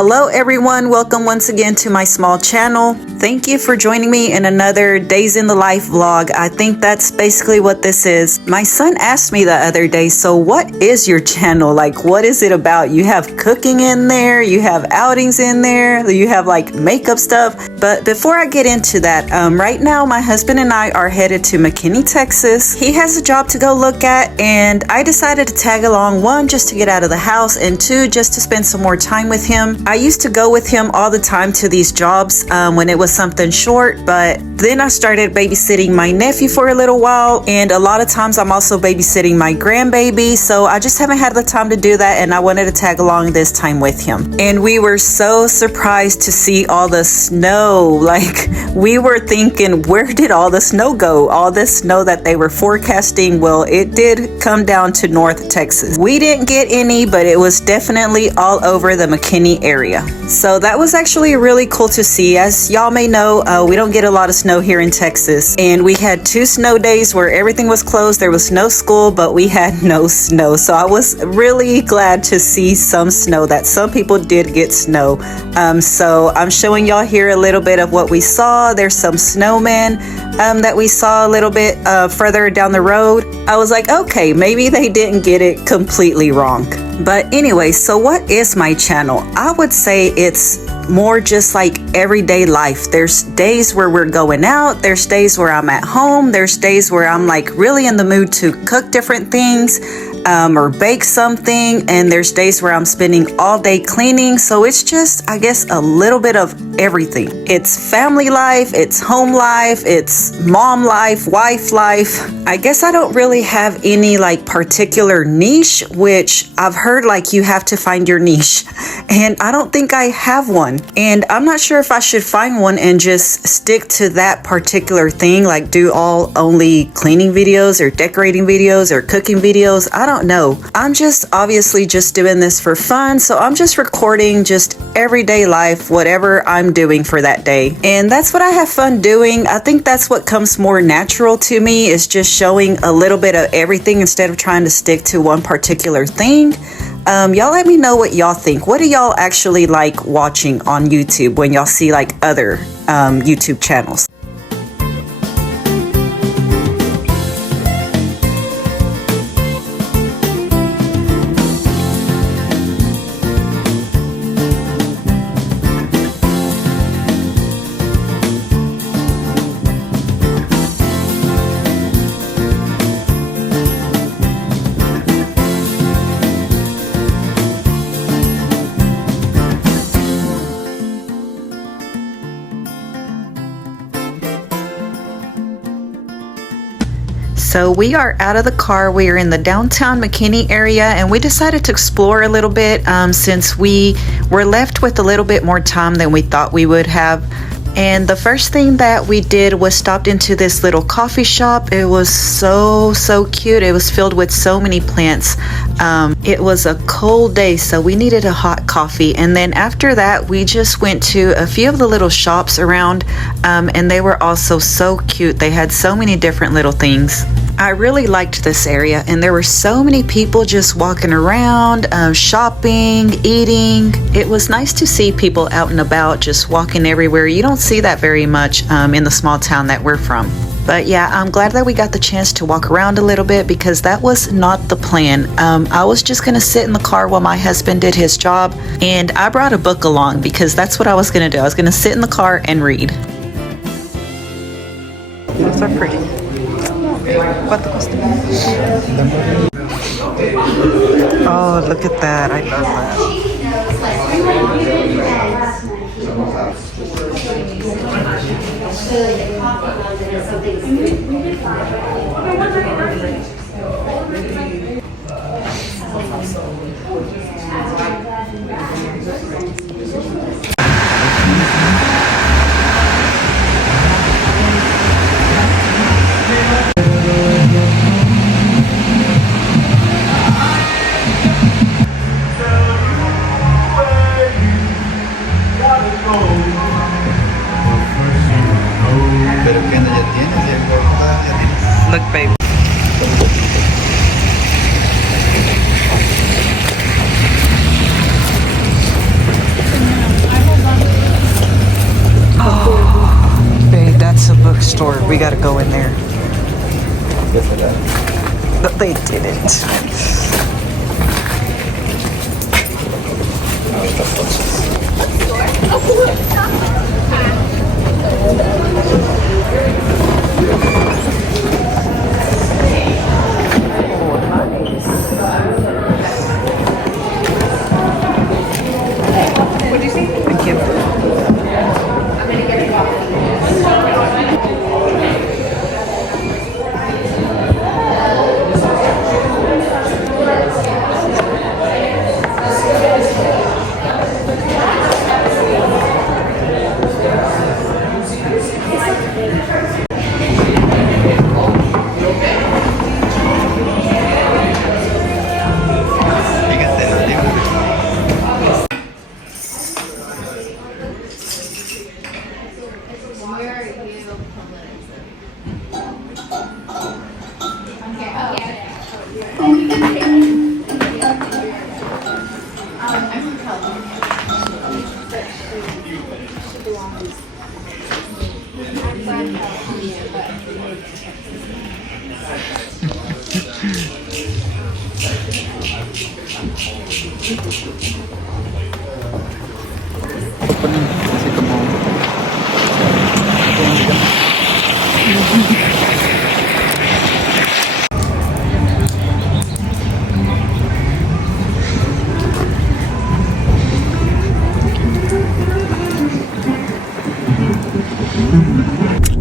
Hello everyone, welcome once again to my small channel. Thank you for joining me in another Days in the Life vlog. I think that's basically what this is. My son asked me the other day, so what is your channel? Like, what is it about? You have cooking in there, you have outings in there, you have like makeup stuff. But before I get into that, right now my husband and I are headed to McKinney, Texas. He has a job to go look at, and I decided to tag along, one, just to get out of the house, and two, just to spend some more time with him. I used to go with him all the time to these jobs when it was something short, but then I started babysitting my nephew for a little while, and a lot of times I'm also babysitting my grandbaby, so I just haven't had the time to do that, and I wanted to tag along this time with him. And we were so surprised to see all the snow. Like, we were thinking, where did all the snow go? All this snow that they were forecasting, well, it did come down to North Texas. We didn't get any, but it was definitely all over the McKinney area. So that was actually really cool to see. As y'all may know, we don't get a lot of snow here in Texas, and we had 2 snow days where everything was closed. There was no school, but we had no snow. So I was really glad to see some snow, that some people did get snow. So I'm showing y'all here a little bit of what we saw. There's some snowmen that we saw a little bit further down the road. I was like, okay, maybe they didn't get it completely wrong. But anyway, so what is my channel? I would say it's more just like everyday life. There's days where we're going out, there's days where I'm at home, there's days where I'm like really in the mood to cook different things or bake something, and there's days where I'm spending all day cleaning. So it's just, I guess, a little bit of everything. It's family life, it's home life, it's mom life, wife life. I guess I don't really have any like particular niche, which I've heard like you have to find your niche, and I don't think I have one. And I'm not sure if I should find one and just stick to that particular thing, like do only cleaning videos or decorating videos or cooking videos. I don't know. I'm just obviously just doing this for fun, so I'm just recording just everyday life, whatever I'm doing for that day, and that's what I have fun doing. I think that's what comes more natural to me, is just showing a little bit of everything instead of trying to stick to one particular thing. Y'all let me know what y'all think. What do y'all actually like watching on YouTube when y'all see like other YouTube channels? So we are out of the car. We are in the downtown McKinney area, and we decided to explore a little bit since we were left with a little bit more time than we thought we would have. And the first thing that we did was stopped into this little coffee shop. It was so cute. It was filled with so many plants. It was a cold day, so we needed a hot coffee. And then after that, we just went to a few of the little shops around, and they were also so cute. They had so many different little things. I really liked this area, and there were so many people just walking around, shopping, eating. It was nice to see people out and about, just walking everywhere. You don't see that very much in the small town that we're from. But yeah, I'm glad that we got the chance to walk around a little bit, because that was not the plan. I was just gonna sit in the car while my husband did his job, and I brought a book along because that's what I was gonna do. I was gonna sit in the car and read. Those are pretty. ¿Cuánto cuesta? Oh, look at that. I love Look, babe. bookstore. We gotta go in there. But they didn't. Thank you.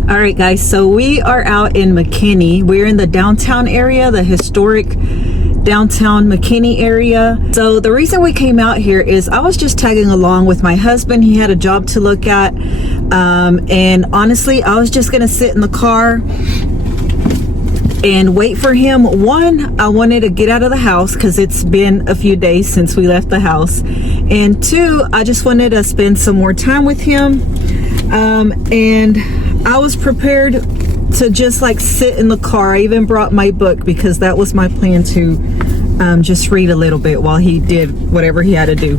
All right, guys, so we are out in McKinney. We're in the downtown area, the historic downtown McKinney area. So the reason we came out here is I was just tagging along with my husband. He had a job to look at, and honestly, I was just gonna sit in the car and wait for him. One, I wanted to get out of the house because it's been a few days since we left the house, and two, I just wanted to spend some more time with him, and I was prepared to just like sit in the car. I even brought my book because that was my plan, to just read a little bit while he did whatever he had to do.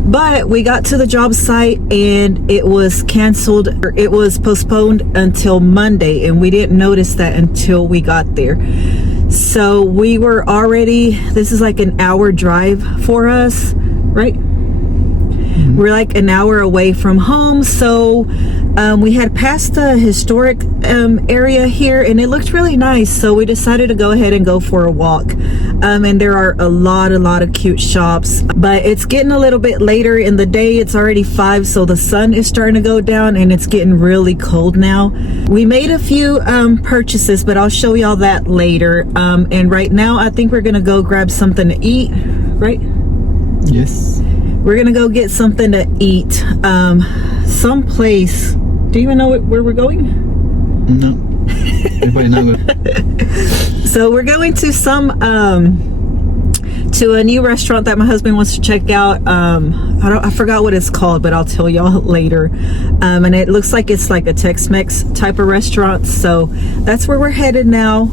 But we got to the job site and it was canceled, or it was postponed until Monday, and we didn't notice that until we got there. So we were already, this is like an hour drive for us, right? We're like an hour away from home. So we had passed the historic area here and it looked really nice, so we decided to go ahead and go for a walk. And there are a lot of cute shops, but it's getting a little bit later in the day. It's already 5, so the sun is starting to go down and it's getting really cold now. We made a few purchases, but I'll show y'all that later. And right now I think we're gonna go grab something to eat, right? Yes. We're gonna go get something to eat someplace. Do you even know where we're going? No. Everybody know it. So we're going to to a new restaurant that my husband wants to check out. I forgot what it's called, but I'll tell y'all later. And it looks like it's like a Tex-Mex type of restaurant, so that's where we're headed now.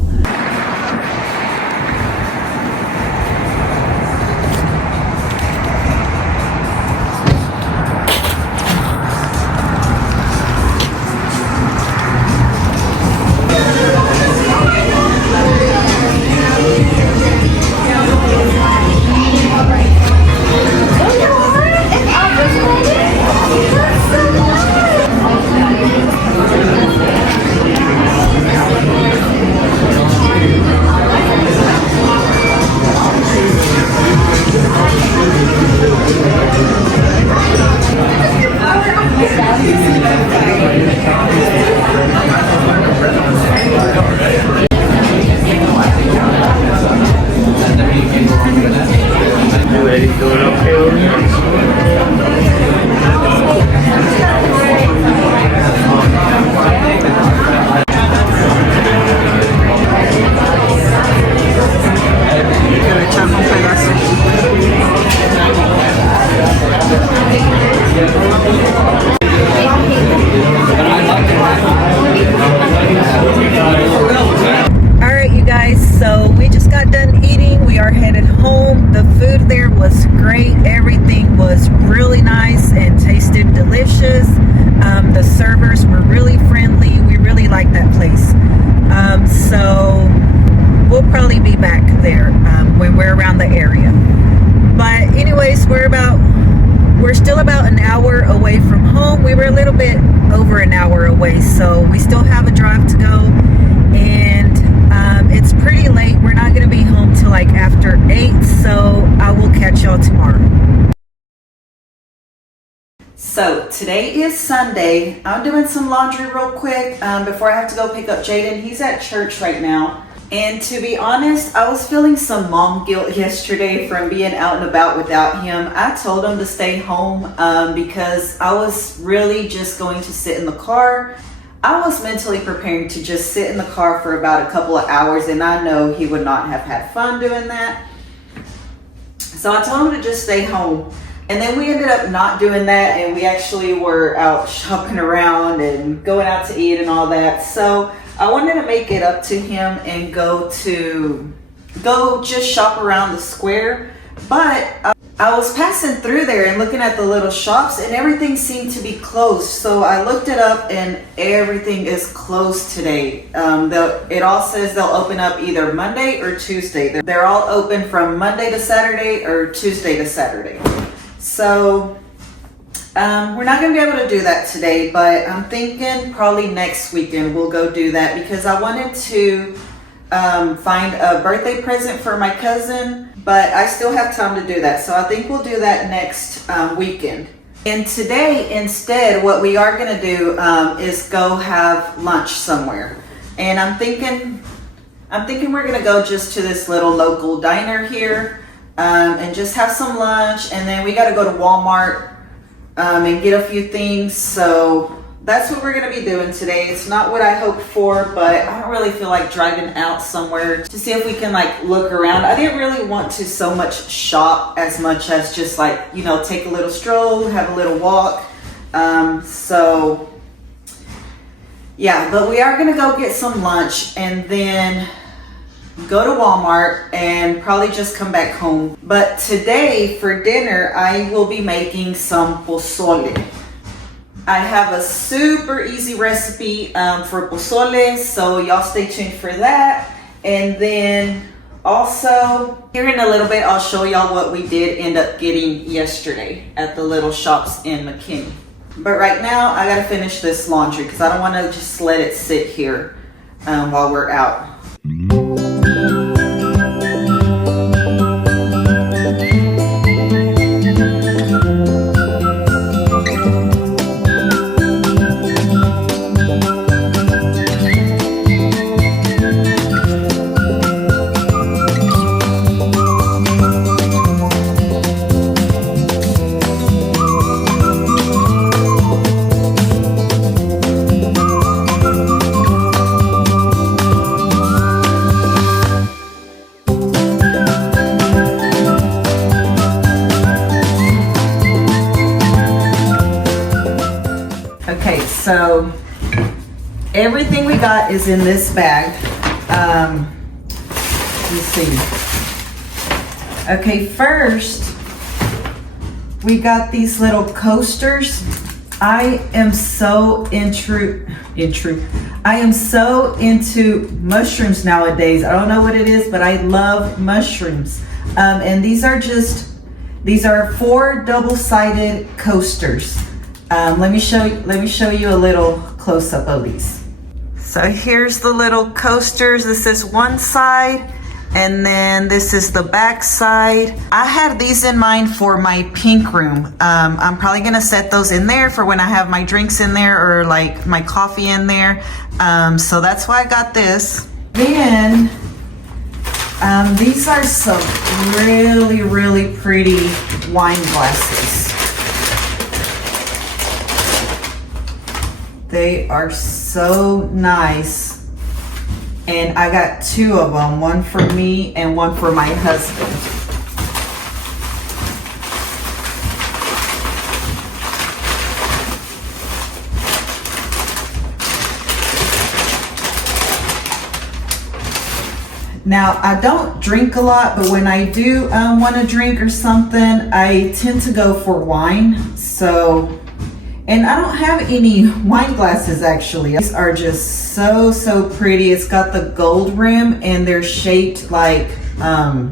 and tasted delicious. The servers were really friendly. We really liked that place. So we'll probably be back there when we're around the area. But anyways, we're still about an hour away from home. We were a little bit over an hour away, so we still have a drive to go. And it's pretty late. We're not going to be home till like after 8, so I will catch y'all tomorrow. So today is Sunday. I'm doing some laundry real quick before I have to go pick up Jaden. He's at church right now. And to be honest, I was feeling some mom guilt yesterday from being out and about without him. I told him to stay home because I was really just going to sit in the car. I was mentally preparing to just sit in the car for about a couple of hours, and I know he would not have had fun doing that. So I told him to just stay home. And then we ended up not doing that, and we actually were out shopping around and going out to eat and all that. So I wanted to make it up to him and go just shop around the square. But I was passing through there and looking at the little shops, and everything seemed to be closed. So I looked it up, and everything is closed today. It all says they'll open up either Monday or Tuesday. They're all open from Monday to Saturday or Tuesday to Saturday. So we're not going to be able to do that today, but I'm thinking probably next weekend we'll go do that, because I wanted to find a birthday present for my cousin, but I still have time to do that. So I think we'll do that next weekend. And today, instead, what we are going to do is go have lunch somewhere. And I'm thinking we're going to go just to this little local diner here and just have some lunch. And then we got to go to Walmart and get a few things. So that's what we're going to be doing today. It's not what I hoped for, but I don't really feel like driving out somewhere to see if we can like look around. I didn't really want to so much shop as much as just like, you know, take a little stroll, have a little walk. So yeah, but we are going to go get some lunch and then go to Walmart and probably just come back home. But today for dinner, I will be making some pozole. I have a super easy recipe for pozole, so y'all stay tuned for that. And then also, here in a little bit, I'll show y'all what we did end up getting yesterday at the little shops in McKinney. But right now, I gotta finish this laundry because I don't want to just let it sit here while we're out. Okay, so everything we got is in this bag. Let's see. Okay, first we got these little coasters. I am so into mushrooms nowadays. I don't know what it is, but I love mushrooms. And these are 4 double-sided coasters. Let me show you a little close-up of these. So here's the little coasters. This is one side, and then this is the back side. I had these in mind for my pink room. I'm probably gonna set those in there for when I have my drinks in there or like my coffee in there. So that's why I got this. Then these are some really, really pretty wine glasses. They are so nice, and I got 2 of them, one for me and one for my husband. Now, I don't drink a lot, but when I do want to drink or something, I tend to go for wine. So, and I don't have any wine glasses actually. These are just so pretty. It's got the gold rim and they're shaped like, I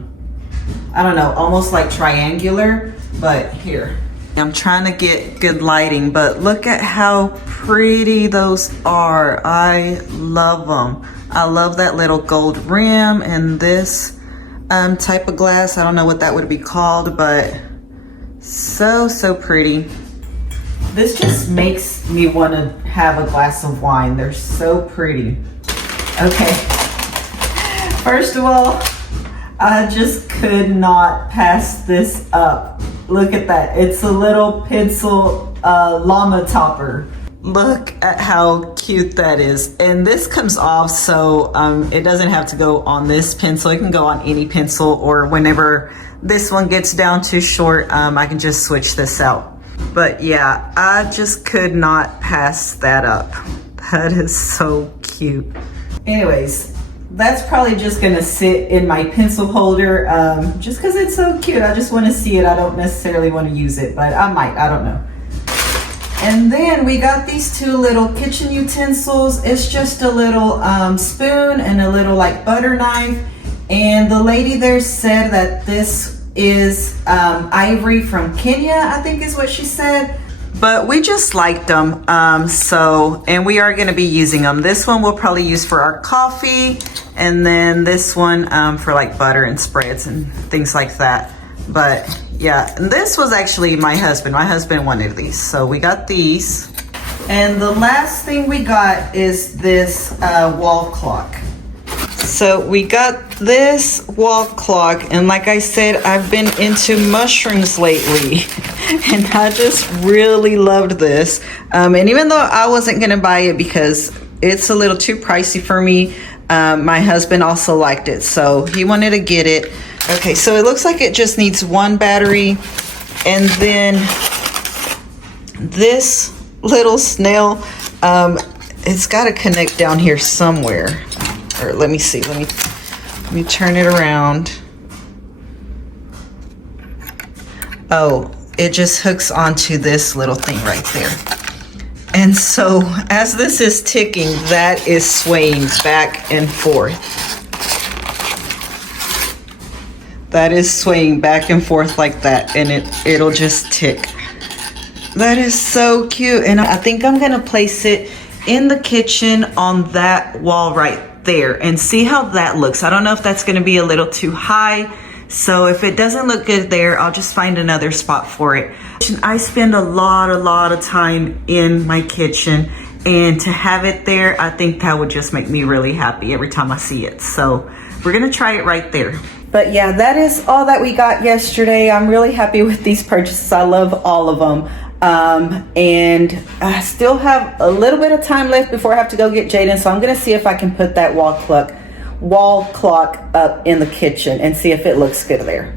don't know, almost like triangular, but here. I'm trying to get good lighting, but look at how pretty those are. I love them. I love that little gold rim and this type of glass. I don't know what that would be called, but so pretty. This just makes me want to have a glass of wine. They're so pretty. Okay, first of all, I just could not pass this up. Look at that. It's a little pencil llama topper. Look at how cute that is. And this comes off, so it doesn't have to go on this pencil. It can go on any pencil, or whenever this one gets down too short, I can just switch this out. But yeah, I just could not pass that up. That is so cute. Anyways, that's probably just gonna sit in my pencil holder just because it's so cute. I just want to see it. I don't necessarily want to use it, but I might. I don't know. And then we got these two little kitchen utensils. It's just a little spoon and a little like butter knife. And the lady there said that this is ivory from Kenya, I think is what she said. But we just liked them, and we are going to be using them. This one we'll probably use for our coffee, and then this one for like butter and spreads and things like that. But yeah, and this was actually my husband. My husband wanted these, so we got these. And the last thing we got is this wall clock. So we got this wall clock, and like I said, I've been into mushrooms lately. And I just really loved this. And even though I wasn't gonna buy it because it's a little too pricey for me, my husband also liked it, so he wanted to get it. Okay, so it looks like it just needs one battery, and then this little snail, it's gotta connect down here somewhere. Or let me see, let me turn it around. Oh, it just hooks onto this little thing right there. And so as this is ticking, that is swaying back and forth. That is swaying back and forth like that, and it'll just tick. That is so cute. And I think I'm gonna place it in the kitchen on that wall right there and see how that looks. I don't know if that's gonna be a little too high. So if it doesn't look good there, I'll just find another spot for it. I spend a lot of time in my kitchen, and to have it there, I think that would just make me really happy every time I see it. So we're gonna try it right there. But yeah, that is all that we got yesterday. I'm really happy with these purchases. I love all of them. And I still have a little bit of time left before I have to go get Jaden. So I'm gonna see if I can put that wall clock up in the kitchen and see if it looks good there.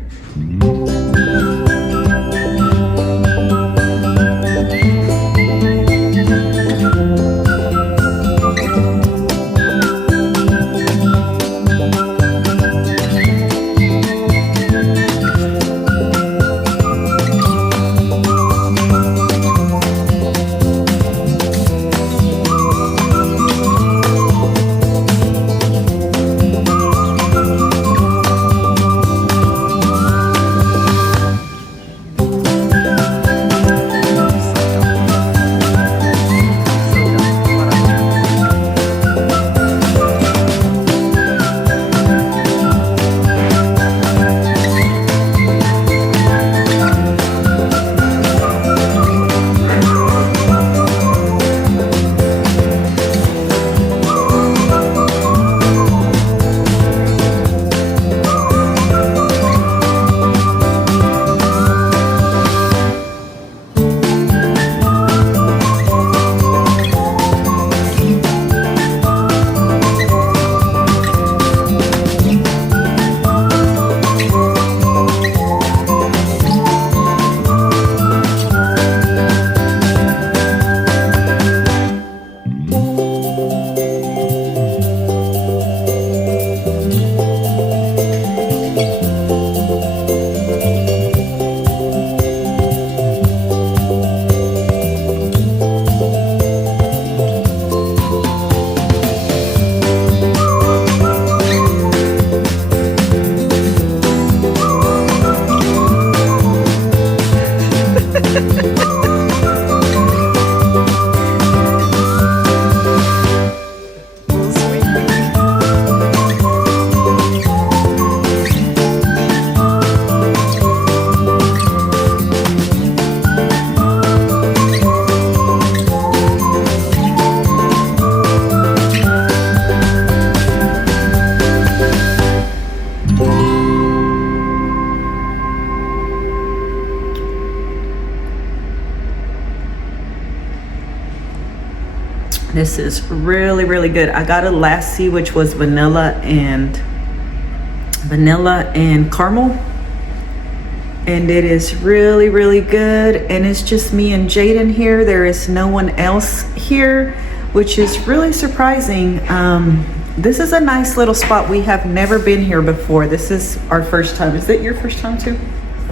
This is really, really good. I got a lassi, which was vanilla and caramel. And it is really, really good. And it's just me and Jaden here. There is no one else here, which is really surprising. This is a nice little spot. We have never been here before. This is our first time. Is it your first time too?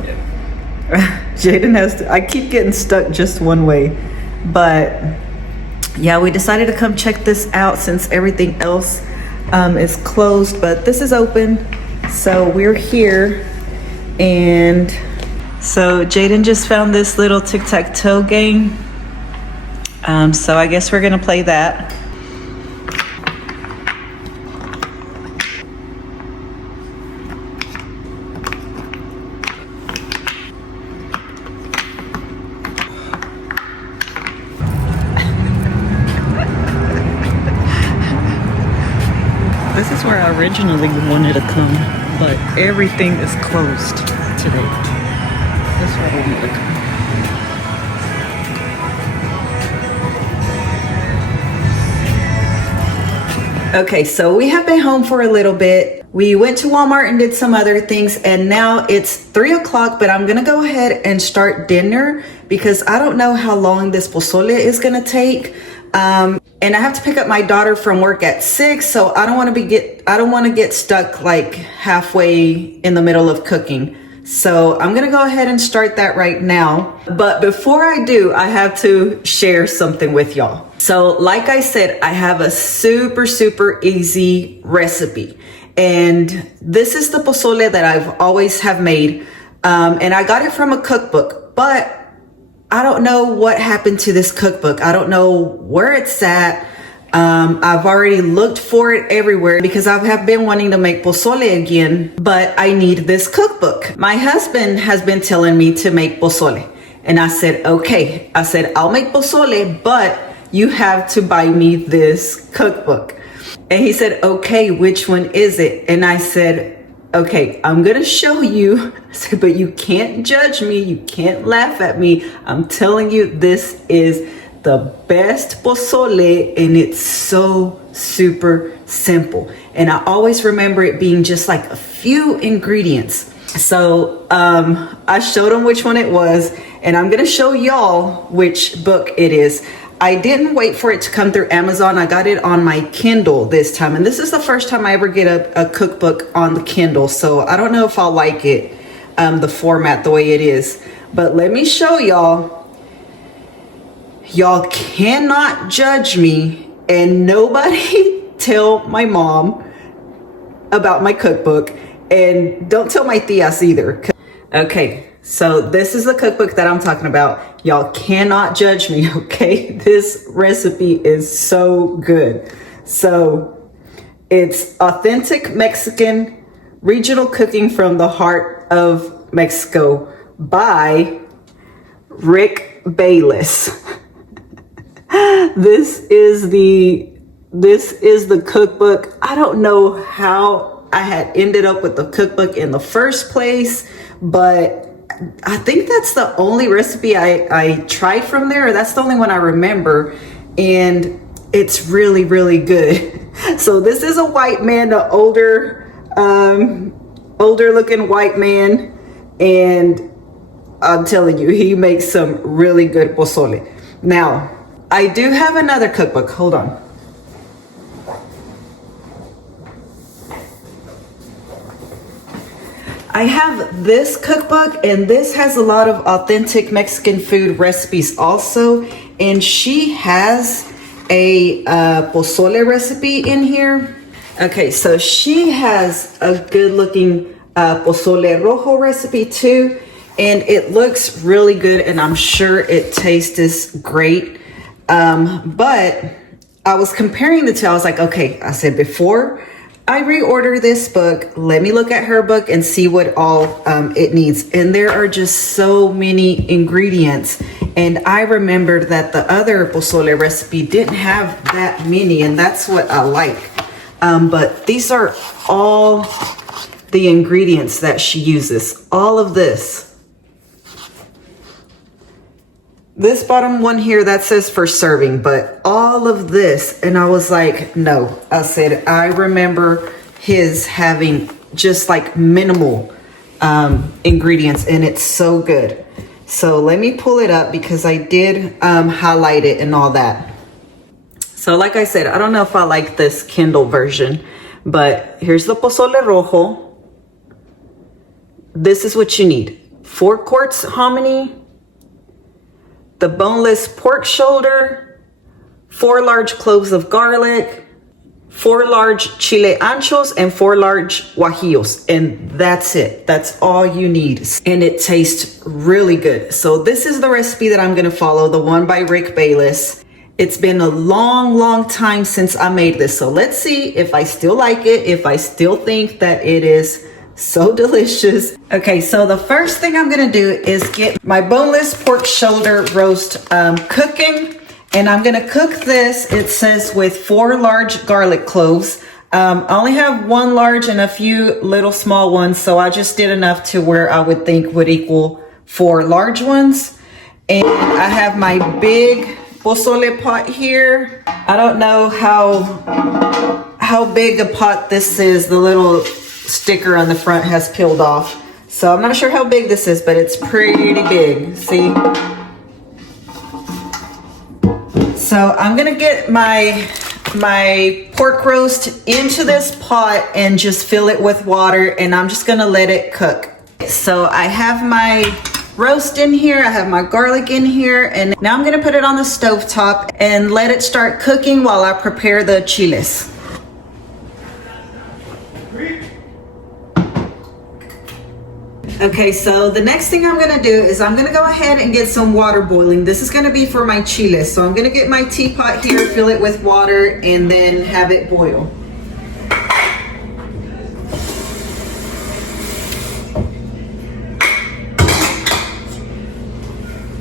Yeah. Jaden has to, I keep getting stuck just one way. But yeah, we decided to come check this out since everything else is closed. But this is open. So we're here. And so Jaden just found this little tic-tac-toe game. So I guess we're gonna play that. This is where I originally wanted to come, but everything is closed today. That's why I wanted to come. Okay, so we have been home for a little bit. We went to Walmart and did some other things, and now it's 3 o'clock, but I'm gonna go ahead and start dinner because I don't know how long this pozole is gonna take. And I have to pick up my daughter from work at 6, so I don't want to get stuck like halfway in the middle of cooking. So I'm gonna go ahead and start that right now. But before I do, I have to share something with y'all. So like I said, I have a super, super easy recipe. And this is the pozole that I've always have made. And I got it from a cookbook, but I don't know what happened to this cookbook. I don't know where it's at. I've already looked for it everywhere because I have been wanting to make pozole again, but I need this cookbook. My husband has been telling me to make pozole. And I said, okay. I said, I'll make pozole, but you have to buy me this cookbook. And he said, okay, which one is it? And I said, okay, I'm gonna show you. I said, but you can't judge me. You can't laugh at me. I'm telling you, this is the best pozole, and it's so super simple. And I always remember it being just like a few ingredients. So I showed him which one it was, and I'm gonna show y'all which book it is. I didn't wait for it to come through Amazon. I got it on my Kindle this time. And this is the first time I ever get a cookbook on the Kindle. So I don't know if I'll like it, the format, the way it is. But let me show y'all. Y'all cannot judge me, and nobody tell my mom about my cookbook. And don't tell my tias either. Okay, so this is the cookbook that I'm talking about. Y'all cannot judge me, okay? This recipe is so good. So it's authentic Mexican regional cooking from the heart of Mexico by Rick Bayless. This is the cookbook. I don't know how I had ended up with the cookbook in the first place, but I think that's the only recipe I tried from there. That's the only one I remember, and it's really, really good. So this is a white man, the older looking white man, and I'm telling you, he makes some really good pozole. Now, I do have another cookbook. Hold on. I have this cookbook, and this has a lot of authentic Mexican food recipes also. And she has a pozole recipe in here. Okay, so she has a good looking Pozole Rojo recipe too. And it looks really good, and I'm sure it tastes great. But I was comparing the two. I was like, okay, I said, before I reorder this book, let me look at her book and see what all it needs. And there are just so many ingredients. And I remembered that the other pozole recipe didn't have that many, and that's what I like. But these are all the ingredients that she uses. All of this. This bottom one here, that says for serving, but all of this, and I was like, no. I said, I remember his having just like minimal ingredients, and it's so good. So let me pull it up because I did highlight it and all that. So like I said, I don't know if I like this Kindle version, but here's the Pozole Rojo. This is what you need. 4 quarts hominy, the boneless pork shoulder, 4 large cloves of garlic, 4 large chile anchos, and 4 large guajillos. And that's it. That's all you need. And it tastes really good. So this is the recipe that I'm going to follow, the one by Rick Bayless. It's been a long time since I made this. So let's see if I still like it, if I still think that it is so delicious. Okay, so the first thing I'm gonna do is get my boneless pork shoulder roast cooking, and I'm gonna cook this, it says with 4 large garlic cloves. I only have 1 large and a few little small ones, so I just did enough to where I would think would equal 4 large ones. And I have my big pozole pot here. I don't know how big a pot this is. The little sticker on the front has peeled off, so I'm not sure how big this is, but it's pretty big. See? So I'm gonna get my pork roast into this pot and just fill it with water, and I'm just gonna let it cook. So I have my roast in here, I have my garlic in here, and now I'm gonna put it on the stove top and let it start cooking while I prepare the chiles. Okay, so the next thing I'm gonna do is I'm gonna go ahead and get some water boiling. This is gonna be for my chiles. So I'm gonna get my teapot here, fill it with water, and then have it boil.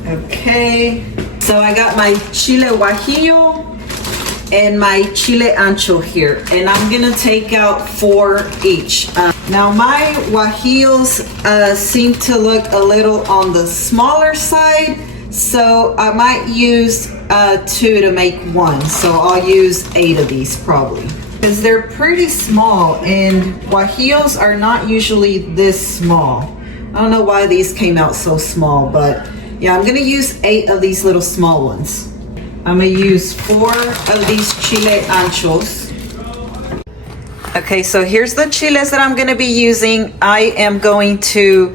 Okay, so I got my chile guajillo and my chile ancho here, and I'm gonna take out 4 each. Now my guajillos seem to look a little on the smaller side, so I might use 2 to make 1. So I'll use 8 of these probably, because they're pretty small, and guajillos are not usually this small. I don't know why these came out so small, but yeah, I'm gonna use 8 of these little small ones. I'm gonna use 4 of these chile anchos. Okay, so here's the chiles that I'm gonna be using. I am going to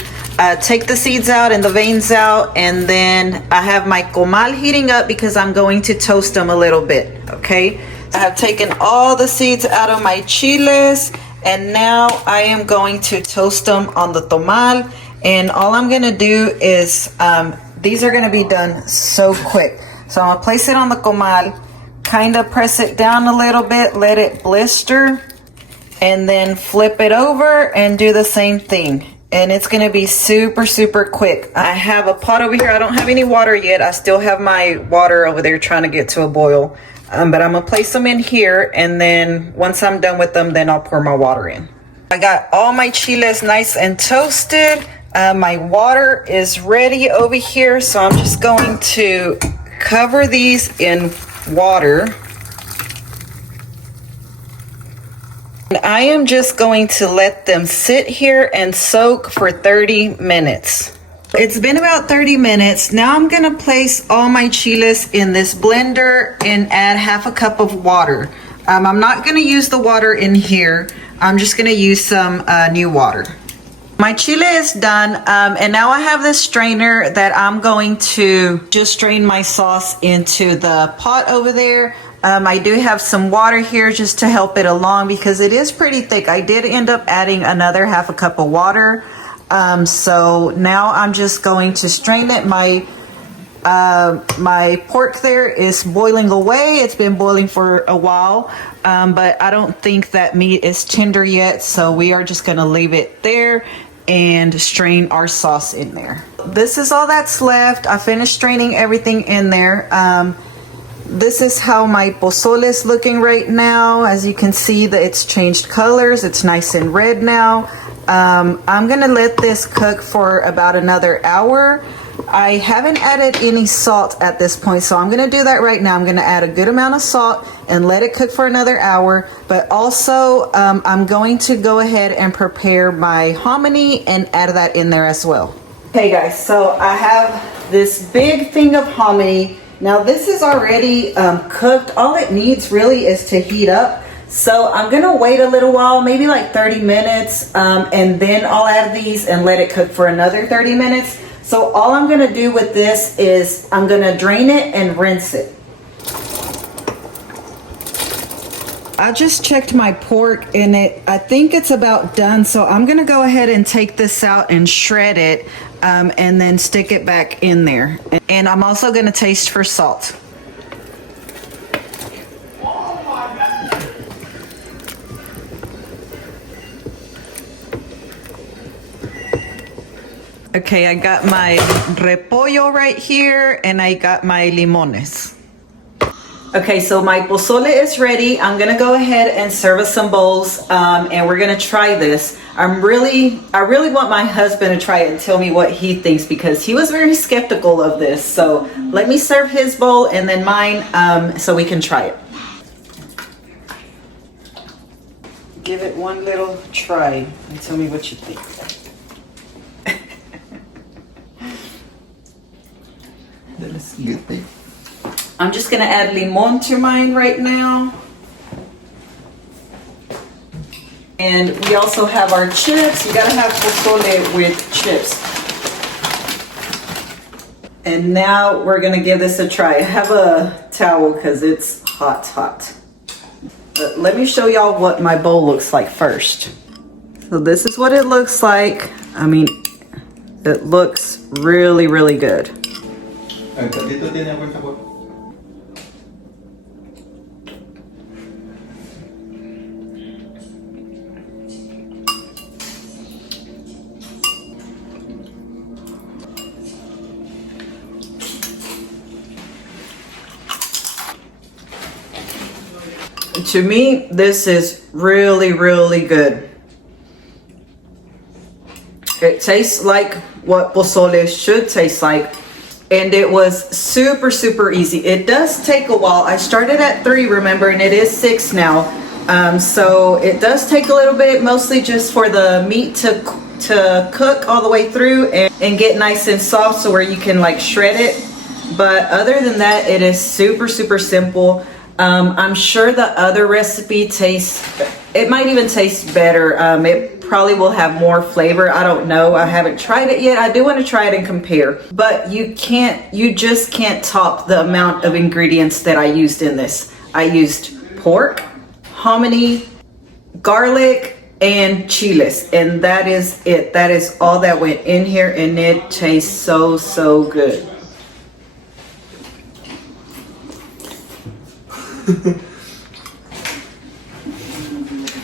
take the seeds out and the veins out, and then I have my comal heating up because I'm going to toast them a little bit, okay? I have taken all the seeds out of my chiles, and now I am going to toast them on the comal, and all I'm gonna do is, these are gonna be done so quick. So I'm gonna place it on the comal, kind of press it down a little bit, let it blister, and then flip it over and do the same thing. And it's gonna be super quick. I have a pot over here. I don't have any water yet. I still have my water over there trying to get to a boil. But I'm gonna place them in here, and then once I'm done with them, then I'll pour my water in. I got all my chiles nice and toasted. My water is ready over here, so I'm just going to cover these in water. And I am just going to let them sit here and soak for 30 minutes. It's been about 30 minutes. Now I'm gonna place all my chiles in this blender and add half a cup of water. I'm not gonna use the water in here. I'm just gonna use some new water. My chile is done, and now I have this strainer that I'm going to just strain my sauce into the pot over there. I do have some water here just to help it along because it is pretty thick. I did end up adding another half a cup of water. So now I'm just going to strain it. My pork there is boiling away. It's been boiling for a while, but I don't think that meat is tender yet. So we are just gonna leave it there and strain our sauce in there. This is all that's left. I finished straining everything in there. This is how my pozole is looking right now. As you can see that it's changed colors. It's nice and red now. I'm gonna let this cook for about another hour. I haven't added any salt at this point, so I'm going to do that right now. I'm going to add a good amount of salt and let it cook for another hour. But also, I'm going to go ahead and prepare my hominy and add that in there as well. Okay guys, so I have this big thing of hominy. Now this is already cooked. All it needs really is to heat up. So I'm gonna wait a little while, maybe like 30 minutes, and then I'll add these and let it cook for another 30 minutes. So all I'm gonna do with this is I'm gonna drain it and rinse it. I just checked my pork and I think it's about done. So I'm gonna go ahead and take this out and shred it and then stick it back in there. And I'm also gonna taste for salt. Okay, I got my repollo right here and I got my limones. Okay, so my pozole is ready. I'm gonna go ahead and serve us some bowls and we're gonna try this. I really want my husband to try it and tell me what he thinks because he was very skeptical of this. So let me serve his bowl and then mine so we can try it. Give it one little try and tell me what you think. That's good, babe. I'm just gonna add limon to mine right now. And we also have our chips. You gotta have pozole with chips. And now we're gonna give this a try. I have a towel because it's hot. But let me show y'all what my bowl looks like first. So this is what it looks like. I mean, it looks really, really good. Dito din ako sabor. To me, this is really, really good. It tastes like what pozole should taste like. And it was super, super easy. It does take a while. I started at 3, remember, and it is 6 now. So it does take a little bit, mostly just for the meat to cook all the way through and get nice and soft so where you can like shred it. But other than that, it is super, super simple. I'm sure the other recipe it might even taste better. It probably will have more flavor. I don't know. I haven't tried it yet. I do want to try it and compare. But you just can't top the amount of ingredients that I used in this. I used pork, hominy, garlic, and chiles. And that is it. That is all that went in here. And it tastes so, so good.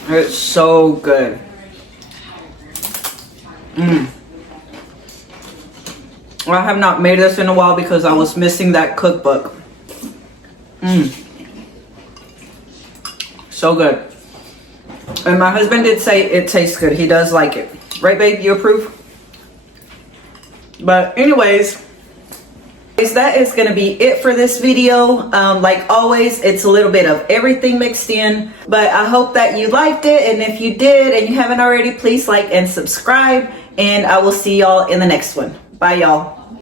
It's so good. I have not made this in a while because I was missing that cookbook. So good. And my husband did say it tastes good. He does like it. Right, babe? You approve? But anyways, that is going to be it for this video. Like always, it's a little bit of everything mixed in, but I hope that you liked it. And if you did and you haven't already, please like and subscribe, and I will see y'all in the next one. Bye, y'all.